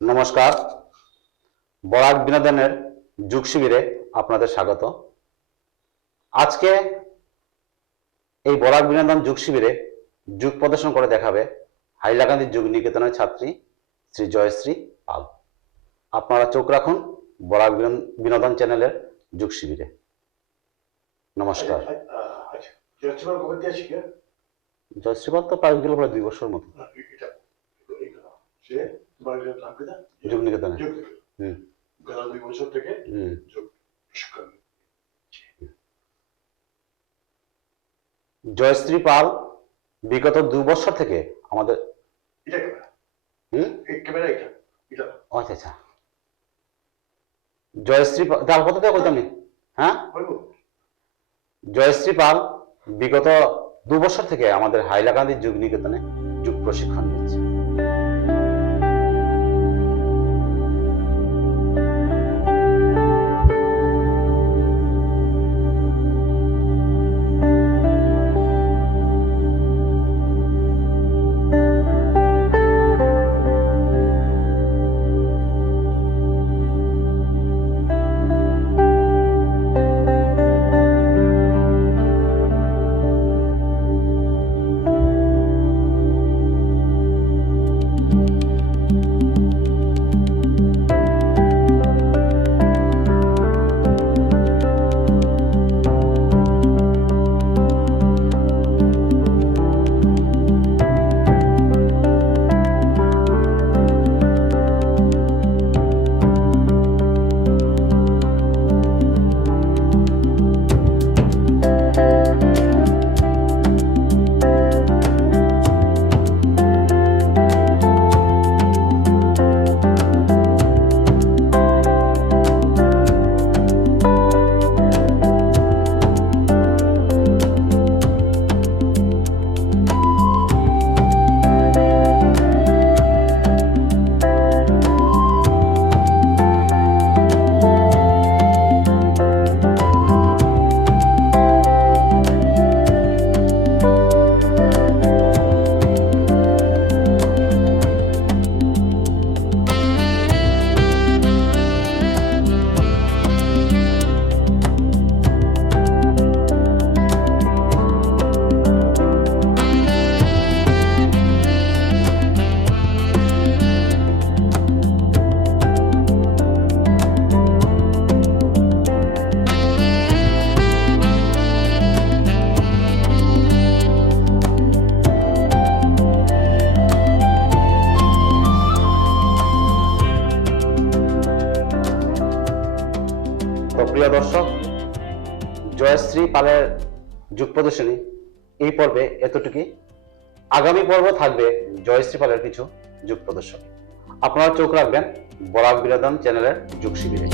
নমস্কার, বরাক বিনোদনের যুগ শিবিরে আপনাদের স্বাগত। আজকে এই বরাক বিনোদন যুগ শিবিরে যুগ প্রদর্শন করে দেখাবে হাইলাকান্দি যুগ নিকেতনের ছাত্রী শ্রী জয়শ্রী পাল। আপনারা চোখ রাখুন বরাক বিনোদন চ্যানেলের যুগ শিবিরে। নমস্কার। জয়শ্রী পাল তো প্রায় গেল প্রায় 2 বছর মতো যুগ নিকেতনে। জয়শ্রী পাল বিগত 2 বছর থেকে আমাদের আচ্ছা জয়শ্রী পাল কত থেকে কইতাম হ্যাঁ জয়শ্রী পাল বিগত 2 বছর থেকে আমাদের হাইলাকান্দি যুগ নিকেতনে যুগ প্রশিক্ষণ নিচ্ছে। প্রিয় দর্শক, জয়শ্রী পালের যুগ প্রদর্শনী এই পর্বে এতটুকুই। আগামী পর্ব থাকবে জয়শ্রী পালের কিছু যুগ প্রদর্শনী। আপনারা চোখ রাখবেন বরাক বিনোদন চ্যানেলের যুগ শিবিরে।